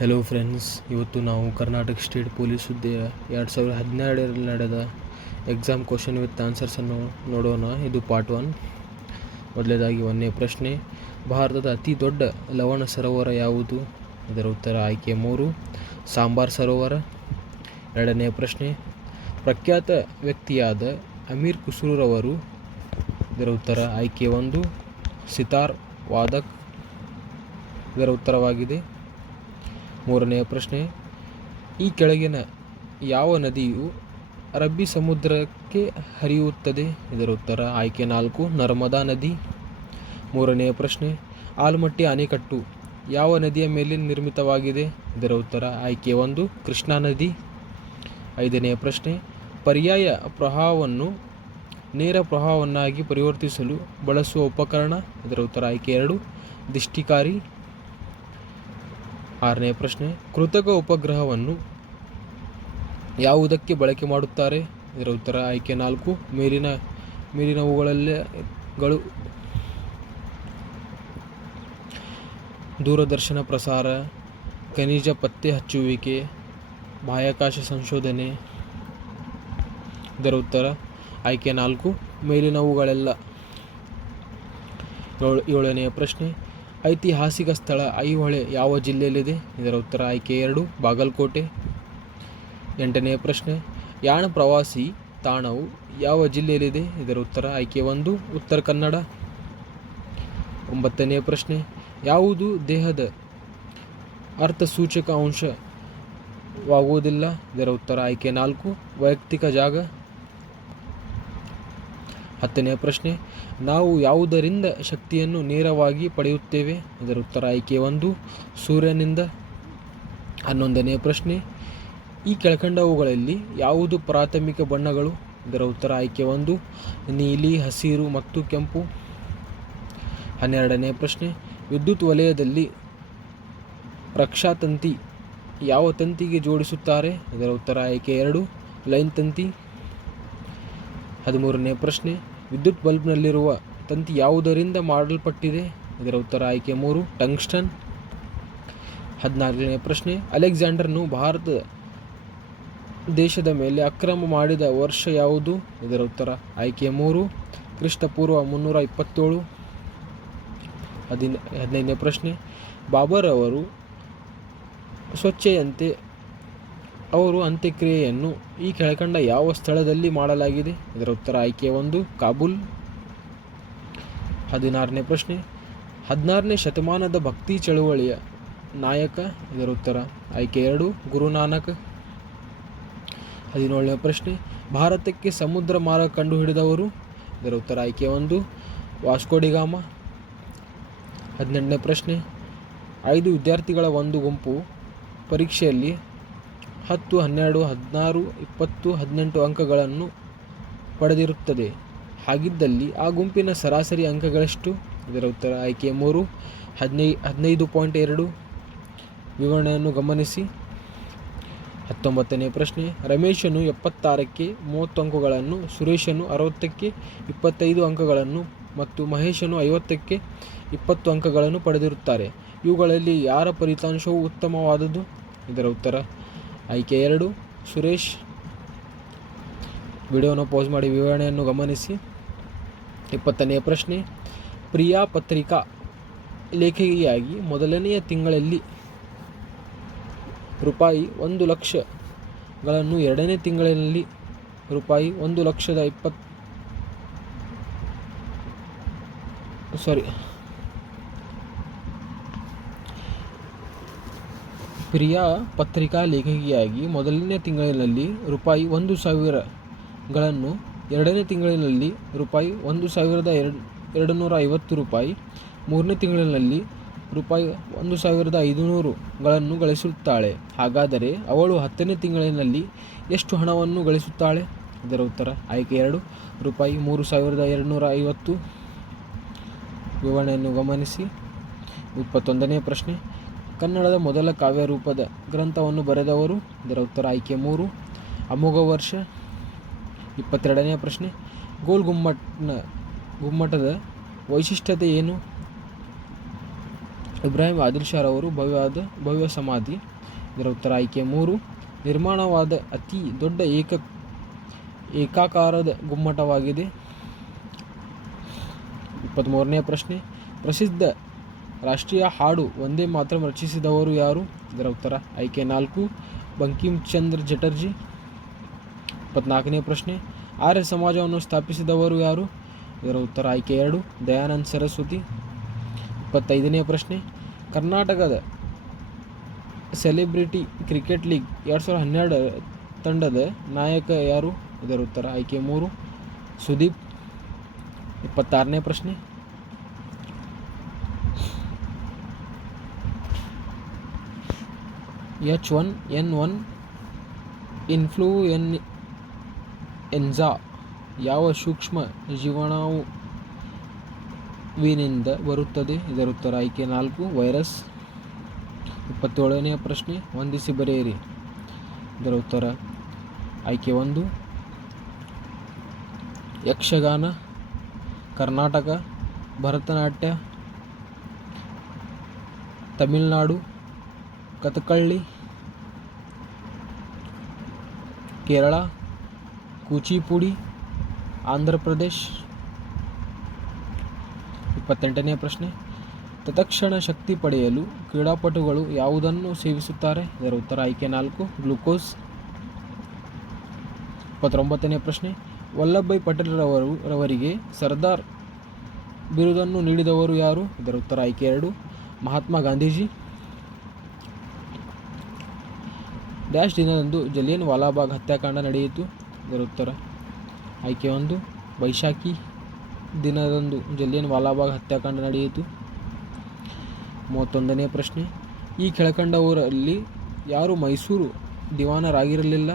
Hello friends, ಇವತ್ತು ನಾವು Karnataka state police ಹುದ್ದೆಯ 2012ರಲ್ಲಿ ನಡೆದ ಎಕ್ಸಾಮ್ ಕ್ವಶನ್ ವಿತ್ ಆನ್ಸರ್ಸನ್ನು ನೋಡೋಣ. ಇದು ಪಾರ್ಟ್ 1. ಮೊದಲನೇದಾಗಿ 1ನೇ ಪ್ರಶ್ನೆ, ಭಾರತದ ಅತಿ ದೊಡ್ಡ ಲವಣ ಸರೋವರ ಯಾವುದು? ಇದರ ಉತ್ತರ ಆಯ್ಕೆ 3, ಸಾಂಬಾರ್ ಸರೋವರ. 2ನೇ ಪ್ರಶ್ನೆ, ಪ್ರಖ್ಯಾತ ವ್ಯಕ್ತಿಯಾದ ಅಮೀರ್ ಖುಸ್ರುರವರು. ಇದರ ಉತ್ತರ ಆಯ್ಕೆ 1, ಸಿತಾರ್ ವಾದಕ್. ಇದರ ಉತ್ತರವಾಗಿದೆ. 3ನೇ ಪ್ರಶ್ನೆ, ಈ ಕೆಳಗಿನ ಯಾವ ನದಿಯು ಅರಬ್ಬಿ ಸಮುದ್ರಕ್ಕೆ ಹರಿಯುತ್ತದೆ? ಇದರ ಉತ್ತರ ಆಯ್ಕೆ 4, ನರ್ಮದಾ ನದಿ. 3ನೇ ಪ್ರಶ್ನೆ, ಆಲಮಟ್ಟಿ ಅಣೆಕಟ್ಟು ಯಾವ ನದಿಯ ಮೇಲೆ ನಿರ್ಮಿತವಾಗಿದೆ? ಇದರ ಉತ್ತರ ಆಯ್ಕೆ 1, ಕೃಷ್ಣಾ ನದಿ. 5ನೇ ಪ್ರಶ್ನೆ, ಪರ್ಯಾಯ ಪ್ರವಾಹವನ್ನು ನೇರ ಪ್ರವಾಹವನ್ನಾಗಿ ಪರಿವರ್ತಿಸಲು ಬಳಸುವ ಉಪಕರಣ? ಇದರ ಉತ್ತರ ಆಯ್ಕೆ 2, ದಿಷ್ಟಿಕಾರಿ. 6ನೇ ಪ್ರಶ್ನೆ, ಕೃತಕ ಉಪಗ್ರಹವನ್ನು ಯಾವುದಕ್ಕೆ ಬಳಕೆ ಮಾಡುತ್ತಾರೆ? ಇದರ ಉತ್ತರ ಆಯ್ಕೆ 4, ಮೇಲಿನವುಗಳು. ದೂರದರ್ಶನ ಪ್ರಸಾರ, ಖನಿಜ ಪತ್ತೆ ಹಚ್ಚುವಿಕೆ, ಬಾಹ್ಯಾಕಾಶ ಸಂಶೋಧನೆ. ಇದರ ಉತ್ತರ ಆಯ್ಕೆ 4, ಮೇಲಿನವುಗಳೆಲ್ಲ. 7ನೇ ಪ್ರಶ್ನೆ, ಐತಿಹಾಸಿಕ ಸ್ಥಳ ಐಹೊಳೆ ಯಾವ ಜಿಲ್ಲೆಯಲ್ಲಿದೆ? ಇದರ ಉತ್ತರ ಆಯ್ಕೆ 2, ಬಾಗಲಕೋಟೆ. 8ನೇ ಪ್ರಶ್ನೆ, ಯಾಣ ಪ್ರವಾಸಿ ತಾಣವು ಯಾವ ಜಿಲ್ಲೆಯಲ್ಲಿದೆ? ಇದರ ಉತ್ತರ ಆಯ್ಕೆ 1, ಉತ್ತರ ಕನ್ನಡ. 9ನೇ ಪ್ರಶ್ನೆ, ಯಾವುದು ದೇಹದ ಅರ್ಥಸೂಚಕ ಅಂಶವಾಗುವುದಿಲ್ಲ? ಇದರ ಉತ್ತರ ಆಯ್ಕೆ 4, ವೈಯಕ್ತಿಕ ಜಾಗ. 10ನೇ ಪ್ರಶ್ನೆ, ನಾವು ಯಾವುದರಿಂದ ಶಕ್ತಿಯನ್ನು ನೇರವಾಗಿ ಪಡೆಯುತ್ತೇವೆ? ಇದರ ಉತ್ತರ ಆಯ್ಕೆ 1, ಸೂರ್ಯನಿಂದ. 11ನೇ ಪ್ರಶ್ನೆ, ಈ ಕೆಳಕಂಡವುಗಳಲ್ಲಿ ಯಾವುದು ಪ್ರಾಥಮಿಕ ಬಣ್ಣಗಳು? ಇದರ ಉತ್ತರ ಆಯ್ಕೆ 1, ನೀಲಿ, ಹಸಿರು ಮತ್ತು ಕೆಂಪು. 12ನೇ ಪ್ರಶ್ನೆ, ವಿದ್ಯುತ್ ವಲಯದಲ್ಲಿ ರಕ್ಷಾತಂತಿ ಯಾವ ತಂತಿಗೆ ಜೋಡಿಸುತ್ತಾರೆ? ಇದರ ಉತ್ತರ ಆಯ್ಕೆ 2, ಲೈನ್ ತಂತಿ. 13ನೇ ಪ್ರಶ್ನೆ, ವಿದ್ಯುತ್ ಬಲ್ಬ್ನಲ್ಲಿರುವ ತಂತಿ ಯಾವುದರಿಂದ ಮಾಡಲ್ಪಟ್ಟಿದೆ? ಇದರ ಉತ್ತರ ಆಯ್ಕೆ 3, ಟಂಗ್ಸ್ಟನ್. 14ನೇ ಪ್ರಶ್ನೆ, ಅಲೆಕ್ಸಾಂಡರ್ನು ಭಾರತ ದೇಶದ ಮೇಲೆ ಆಕ್ರಮಣ ಮಾಡಿದ ವರ್ಷ ಯಾವುದು? ಇದರ ಉತ್ತರ ಆಯ್ಕೆ 3, ಕ್ರಿಸ್ತಪೂರ್ವ 327. 15ನೇ ಪ್ರಶ್ನೆ, ಬಾಬರ್ ಅವರು ಸ್ವಚ್ಛತೆಯಂತೆ ಅವರು ಅಂತ್ಯಕ್ರಿಯೆಯನ್ನು ಈ ಕೆಳಕಂಡ ಯಾವ ಸ್ಥಳದಲ್ಲಿ ಮಾಡಲಾಗಿದೆ? ಇದರ ಉತ್ತರ ಆಯ್ಕೆ 1, ಕಾಬೂಲ್. 16ನೇ ಪ್ರಶ್ನೆ, 16ನೇ ಶತಮಾನದ ಭಕ್ತಿ ಚಳುವಳಿಯ ನಾಯಕ? ಇದರ ಉತ್ತರ ಆಯ್ಕೆ 2, ಗುರುನಾನಕ್. 17ನೇ ಪ್ರಶ್ನೆ, ಭಾರತಕ್ಕೆ ಸಮುದ್ರ ಮಾರ್ಗ ಕಂಡುಹಿಡಿದವರು? ಇದರ ಉತ್ತರ ಆಯ್ಕೆ 1, ವಾಸ್ಕೋ ಡಿ ಗಾಮ. 18ನೇ ಪ್ರಶ್ನೆ, 5 ವಿದ್ಯಾರ್ಥಿಗಳ ಒಂದು ಗುಂಪು ಪರೀಕ್ಷೆಯಲ್ಲಿ 10, 12, 16, 20, 18 ಅಂಕಗಳನ್ನು ಪಡೆದಿರುತ್ತದೆ. ಹಾಗಿದ್ದಲ್ಲಿ ಆ ಗುಂಪಿನ ಸರಾಸರಿ ಅಂಕಗಳೆಷ್ಟು? ಇದರ ಉತ್ತರ ಆಯ್ಕೆ 3, 15.2. ವಿವರಣೆಯನ್ನು ಗಮನಿಸಿ. 19ನೇ ಪ್ರಶ್ನೆ, ರಮೇಶನು 76ಕ್ಕೆ 30 ಅಂಕಗಳನ್ನು, ಸುರೇಶನು 60ಕ್ಕೆ 25 ಅಂಕಗಳನ್ನು ಮತ್ತು ಮಹೇಶನು 50ಕ್ಕೆ 20 ಅಂಕಗಳನ್ನು ಪಡೆದಿರುತ್ತಾರೆ. ಇವುಗಳಲ್ಲಿ ಯಾರ ಫಲಿತಾಂಶವು ಉತ್ತಮವಾದುದು? ಇದರ ಉತ್ತರ ಆಯ್ಕೆ 2, ಸುರೇಶ್. ವಿಡಿಯೋನ ಪಾಸ್ ಮಾಡಿ ವಿವರಣೆಯನ್ನು ಗಮನಿಸಿ. 20ನೇ ಪ್ರಶ್ನೆ, ಪ್ರಿಯಾ ಪತ್ರಿಕಾ ಲೇಖಕಿಯಾಗಿ ಮೊದಲನೆಯ ತಿಂಗಳಲ್ಲಿ ರೂಪಾಯಿ 1,00,000ಗಳನ್ನು, 2ನೇ ತಿಂಗಳಿನಲ್ಲಿ ರೂಪಾಯಿ 1,20,000 ಪ್ರಿಯಾ ಪತ್ರಿಕಾ ಲೇಖಕಿಯಾಗಿ ಮೊದಲನೇ ತಿಂಗಳಿನಲ್ಲಿ ರೂಪಾಯಿ 1,000ಗಳನ್ನು, 2ನೇ ತಿಂಗಳಿನಲ್ಲಿ ರೂಪಾಯಿ 1,250 ರೂಪಾಯಿ, 3ನೇ ತಿಂಗಳಿನಲ್ಲಿ ರೂಪಾಯಿ 1,500ಗಳನ್ನು ಗಳಿಸುತ್ತಾಳೆ. ಹಾಗಾದರೆ ಅವಳು 10ನೇ ತಿಂಗಳಿನಲ್ಲಿ ಎಷ್ಟು ಹಣವನ್ನು ಗಳಿಸುತ್ತಾಳೆ? ಇದರ ಉತ್ತರ ಆಯ್ಕೆ 2, ರೂಪಾಯಿ 3,250. ವಿವರಣೆಯನ್ನು ಗಮನಿಸಿ. 21ನೇ ಪ್ರಶ್ನೆ, ಕನ್ನಡದ ಮೊದಲ ಕಾವ್ಯರೂಪದ ಗ್ರಂಥವನ್ನು ಬರೆದವರು? ಇದರ ಉತ್ತರ ಆಯ್ಕೆ 3, ಅಮೋಘ ವರ್ಷ. 22ನೇ ಪ್ರಶ್ನೆ, ಗೋಲ್ ಗುಮ್ಮಟದ ವೈಶಿಷ್ಟ್ಯತೆ ಏನು? ಇಬ್ರಾಹಿಂ ಆದಿಲ್ ಶಾ ರವರು ಭವ್ಯ ಸಮಾಧಿ. ಇದರ ಉತ್ತರ ಆಯ್ಕೆ 3. ನಿರ್ಮಾಣವಾದ ಅತಿ ದೊಡ್ಡ ಏಕಾಕಾರದ ಗುಮ್ಮಟವಾಗಿದೆ. 23ನೇ ಪ್ರಶ್ನೆ. ಪ್ರಸಿದ್ಧ ರಾಷ್ಟ್ರೀಯ ಹಾಡು ವಂದೇ ಮಾತರಂ ರಚಿಸಿದವರು ಯಾರು? ಇದರ ಉತ್ತರ ಆಯ್ಕೆ 4. ಬಂಕಿಮ್ ಚಂದ್ರ ಚಟರ್ಜಿ. 24ನೇ ಪ್ರಶ್ನೆ. ಆರ್ಯ ಸಮಾಜವನ್ನು ಸ್ಥಾಪಿಸಿದವರು ಯಾರು? ಇದರ ಉತ್ತರ ಆಯ್ಕೆ 2. ದಯಾನಂದ ಸರಸ್ವತಿ. 25ನೇ ಪ್ರಶ್ನೆ. ಕರ್ನಾಟಕದ ಸೆಲೆಬ್ರಿಟಿ ಕ್ರಿಕೆಟ್ ಲೀಗ್ 2012 ತಂಡದ ನಾಯಕ ಯಾರು? ಇದರ ಉತ್ತರ ಆಯ್ಕೆ 3. ಸುದೀಪ್. 26ನೇ ಪ್ರಶ್ನೆ. H1N1 ಇನ್ಫ್ಲೂಯೆನ್ಸಾ ಯಾವ ಸೂಕ್ಷ್ಮ ಜೀವಾಣುವಿನಿಂದ ಬರುತ್ತದೆ? ಇದರ ಉತ್ತರ ಆಯ್ಕೆ 4. ವೈರಸ್. 27ನೇ ಪ್ರಶ್ನೆ. ಹೊಂದಿಸಿ ಬರೆಯಿರಿ. ಇದರ ಉತ್ತರ ಆಯ್ಕೆ 1. ಯಕ್ಷಗಾನ, ಕರ್ನಾಟಕ, ಭರತನಾಟ್ಯ, ತಮಿಳುನಾಡು, ಕಥಕಳಿ, ಕೇರಳ, ಕೂಚಿಪುಡಿ, ಆಂಧ್ರ ಪ್ರದೇಶ್. 28ನೇ ಪ್ರಶ್ನೆ. ತತ್ಕ್ಷಣ ಶಕ್ತಿ ಪಡೆಯಲು ಕ್ರೀಡಾಪಟುಗಳು ಯಾವುದನ್ನು ಸೇವಿಸುತ್ತಾರೆ? ಇದರ ಉತ್ತರ ಆಯ್ಕೆ 4. ಗ್ಲೂಕೋಸ್. 29ನೇ ಪ್ರಶ್ನೆ. ವಲ್ಲಭಭಾಯ್ ಪಟೇಲ್ ರವರಿಗೆ ಸರ್ದಾರ್ ಬಿರುದನ್ನು ನೀಡಿದವರು ಯಾರು? ಇದರ ಉತ್ತರ ಆಯ್ಕೆ 2. ಮಹಾತ್ಮ ಗಾಂಧೀಜಿ. ಡ್ಯಾಶ್ ದಿನದಂದು ಜಲಿಯನ್ ವಾಲಾಬಾಗ್ ಹತ್ಯಾಕಾಂಡ ನಡೆಯಿತು? ಇದರ ಉತ್ತರ ಆಯ್ಕೆ 1. ವೈಶಾಖಿ ದಿನದಂದು ಜಲಿಯನ್ ವಾಲಾಬಾಗ್ ಹತ್ಯಾಕಾಂಡ ನಡೆಯಿತು. 31ನೇ ಪ್ರಶ್ನೆ. ಈ ಕೆಳಕಂಡವರಲ್ಲಿ ಯಾರು ಮೈಸೂರು ದಿವಾನರಾಗಿರಲಿಲ್ಲ?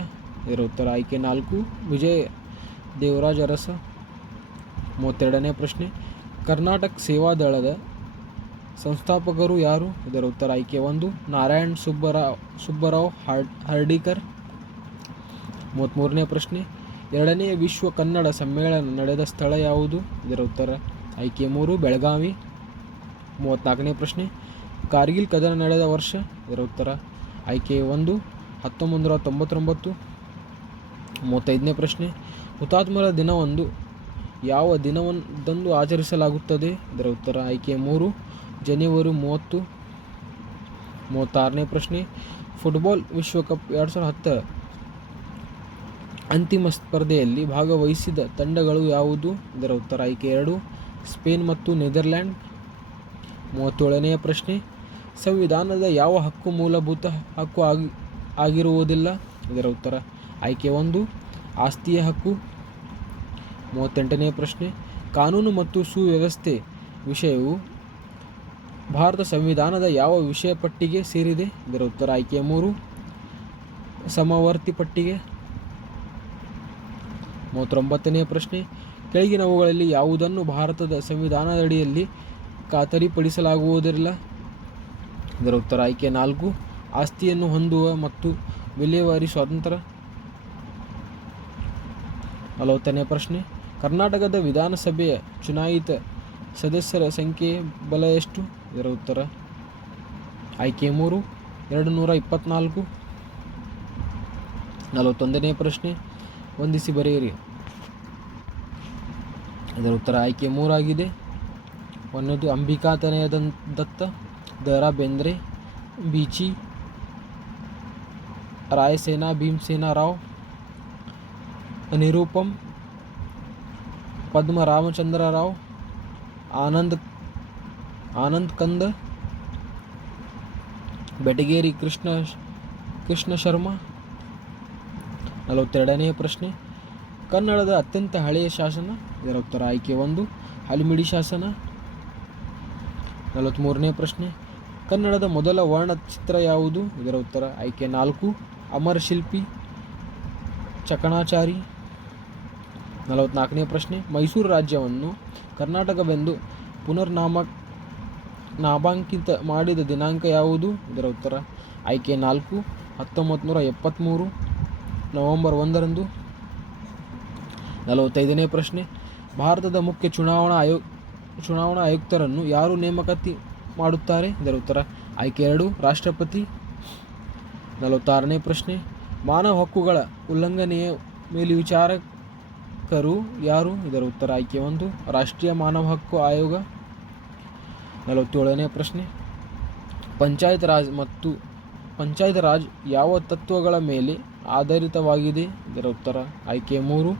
ಇದರ ಉತ್ತರ ಆಯ್ಕೆ 4. ವಿಜಯ ದೇವರಾಜ ಅರಸ. 32ನೇ ಪ್ರಶ್ನೆ. ಕರ್ನಾಟಕ ಸೇವಾದಳದ ಸಂಸ್ಥಾಪಕರು ಯಾರು? ಇದರ ಉತ್ತರ ಆಯ್ಕೆ 1. ನಾರಾಯಣ್ ಸುಬ್ಬರಾವ್ ಹರ್ಡೀಕರ್. 33ನೇ ಪ್ರಶ್ನೆ. 2ನೇ ವಿಶ್ವ ಕನ್ನಡ ಸಮ್ಮೇಳನ ನಡೆದ ಸ್ಥಳ ಯಾವುದು? ಇದರ ಉತ್ತರ ಆಯ್ಕೆ 3. ಬೆಳಗಾವಿ. 34ನೇ ಪ್ರಶ್ನೆ. ಕಾರ್ಗಿಲ್ ಕದನ ನಡೆದ ವರ್ಷ? ಇದರ ಉತ್ತರ ಆಯ್ಕೆ 1. 1999. 35ನೇ ಪ್ರಶ್ನೆ. ಹುತಾತ್ಮರ ದಿನವೊಂದು ಯಾವ ದಿನದಂದು ಆಚರಿಸಲಾಗುತ್ತದೆ? ಇದರ ಉತ್ತರ ಆಯ್ಕೆ 3. ಜನವರಿ 30. 36ನೇ ಪ್ರಶ್ನೆ. ಫುಟ್ಬಾಲ್ ವಿಶ್ವಕಪ್ 2010 ಅಂತಿಮ ಸ್ಪರ್ಧೆಯಲ್ಲಿ ಭಾಗವಹಿಸಿದ ತಂಡಗಳು ಯಾವುದು? ಇದರ ಉತ್ತರ ಆಯ್ಕೆ 2. ಸ್ಪೇನ್ ಮತ್ತು ನೆದರ್ಲ್ಯಾಂಡ್. 37ನೇ ಪ್ರಶ್ನೆ. ಸಂವಿಧಾನದ ಯಾವ ಹಕ್ಕು ಮೂಲಭೂತ ಹಕ್ಕು ಆಗಿರುವುದಿಲ್ಲ? ಇದರ ಉತ್ತರ ಆಯ್ಕೆ 1. ಆಸ್ತಿಯ ಹಕ್ಕು. 38ನೇ ಪ್ರಶ್ನೆ. ಕಾನೂನು ಮತ್ತು ಸುವ್ಯವಸ್ಥೆ ವಿಷಯವು ಭಾರತ ಸಂವಿಧಾನದ ಯಾವ ವಿಷಯ ಪಟ್ಟಿಗೆ ಸೇರಿದೆ? ಇದರ ಉತ್ತರ ಆಯ್ಕೆ 3. ಸಮವರ್ತಿ ಪಟ್ಟಿಗೆ. 39ನೇ ಪ್ರಶ್ನೆ. ಕೆಳಗಿನವುಗಳಲ್ಲಿ ಯಾವುದನ್ನು ಭಾರತದ ಸಂವಿಧಾನದಡಿಯಲ್ಲಿ ಖಾತರಿಪಡಿಸಲಾಗುವುದಿಲ್ಲ? ಇದರ ಉತ್ತರ ಆಯ್ಕೆ 4. ಆಸ್ತಿಯನ್ನು ಹೊಂದುವ ಮತ್ತು ವಿಲೇವಾರಿ ಸ್ವಾತಂತ್ರ್ಯ. 40ನೇ ಪ್ರಶ್ನೆ. ಕರ್ನಾಟಕದ ವಿಧಾನಸಭೆಯ ಚುನಾಯಿತ ಸದಸ್ಯರ ಸಂಖ್ಯೆ ಬಲ ಎಷ್ಟು? ಇದರ ಉತ್ತರ ಆಯ್ಕೆ 3. 224. 41ನೇ ಪ್ರಶ್ನೆ. ಹೊಂದಿಸಿ ಬರೆಯಿರಿ. ಇದರ ಉತ್ತರ ಆಯ್ಕೆ 3 ಆಗಿದೆ. 1ನೇದು ಅಂಬಿಕಾ ತನಯ ದತ್ತ, ದ.ರಾ. ಬೇಂದ್ರೆ, ಬೀಚಿ, ರಾಯಸೇನಾ ಭೀಮಸೇನ ರಾವ್, ನಿರೂಪಮ್, ಪದ್ಮ ರಾಮಚಂದ್ರ ರಾವ್, ಆನಂದ್ ಕಂದ, ಬೆಟಗೇರಿ ಕೃಷ್ಣ ಶರ್ಮಾ. 42ನೇ ಪ್ರಶ್ನೆ. ಕನ್ನಡದ ಅತ್ಯಂತ ಹಳೆಯ ಶಾಸನ? ಇದರ ಉತ್ತರ ಆಯ್ಕೆ 1. ಹಲ್ಮಿಡಿ ಶಾಸನ. 43ನೇ ಪ್ರಶ್ನೆ. ಕನ್ನಡದ ಮೊದಲ ವರ್ಣಚಿತ್ರ ಯಾವುದು? ಇದರ ಉತ್ತರ ಆಯ್ಕೆ 4. ಅಮರ ಶಿಲ್ಪಿ ಚಕಣಾಚಾರಿ. 44ನೇ ಪ್ರಶ್ನೆ. ಮೈಸೂರು ರಾಜ್ಯವನ್ನು ಕರ್ನಾಟಕವೆಂದು ನಾಮಾಂಕಿತ ಮಾಡಿದ ದಿನಾಂಕ ಯಾವುದು? ಇದರ ಉತ್ತರ ಆಯ್ಕೆ 4. 1973 ನವೆಂಬರ್ 1ರಂದು. 45ನೇ ಪ್ರಶ್ನೆ. ಭಾರತದ ಮುಖ್ಯ ಚುನಾವಣಾ ಆಯುಕ್ತರನ್ನು ಯಾರು ನೇಮಕಾತಿ ಮಾಡುತ್ತಾರೆ? ಇದರ ಉತ್ತರ ಆಯ್ಕೆ 2 ರಾಷ್ಟ್ರಪತಿ. 46ನೇ ಪ್ರಶ್ನೆ, ಮಾನವ ಹಕ್ಕುಗಳ ಉಲ್ಲಂಘನೆಯ ಮೇಲ್ವಿಚಾರಕರು ಯಾರು? ಇದರ ಉತ್ತರ ಆಯ್ಕೆ 1 ರಾಷ್ಟ್ರೀಯ ಮಾನವ ಹಕ್ಕು ಆಯೋಗ. 47ನೇ ಪ್ರಶ್ನೆ, ಪಂಚಾಯತ್ ರಾಜ್ ಯಾವ ತತ್ವಗಳ ಮೇಲೆ ಆಧಾರಿತವಾಗಿದೆ? ಇದರ ಉತ್ತರ ಆಯ್ಕೆ 3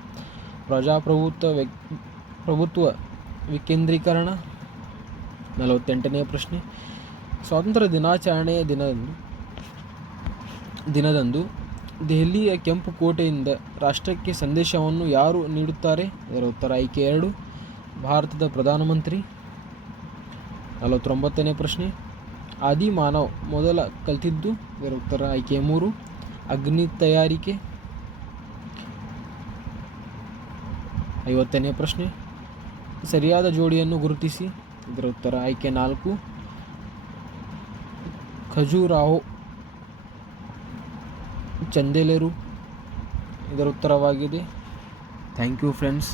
ಪ್ರಭುತ್ವ ವಿಕೇಂದ್ರೀಕರಣ. 48ನೇ ಪ್ರಶ್ನೆ, ಸ್ವಾತಂತ್ರ್ಯ ದಿನಾಚರಣೆಯ ದಿನದಂದು ದೆಹಲಿಯ ಕೆಂಪು ಕೋಟೆಯಿಂದ ರಾಷ್ಟ್ರಕ್ಕೆ ಸಂದೇಶವನ್ನು ಯಾರು ನೀಡುತ್ತಾರೆ? ಇದರ ಉತ್ತರ ಆಯ್ಕೆ 2 ಭಾರತದ ಪ್ರಧಾನಮಂತ್ರಿ. 49ನೇ ಪ್ರಶ್ನೆ, ಆದಿ ಮಾನವ್ ಮೊದಲ ಕಲಿತಿದ್ದು? ಇದರ ಉತ್ತರ ಆಯ್ಕೆ 3 ಅಗ್ನಿ ತಯಾರಿಕೆ. 50ನೇ ಪ್ರಶ್ನೆ, ಸರಿಯಾದ ಜೋಡಿಯನ್ನು ಗುರುತಿಸಿ. ಇದರ ಉತ್ತರ ಆಯ್ಕೆ 4 ಖಜುರಾಹೋ ಚಂದೇಲರು ಇದರ ಉತ್ತರವಾಗಿದೆ. Thank you friends.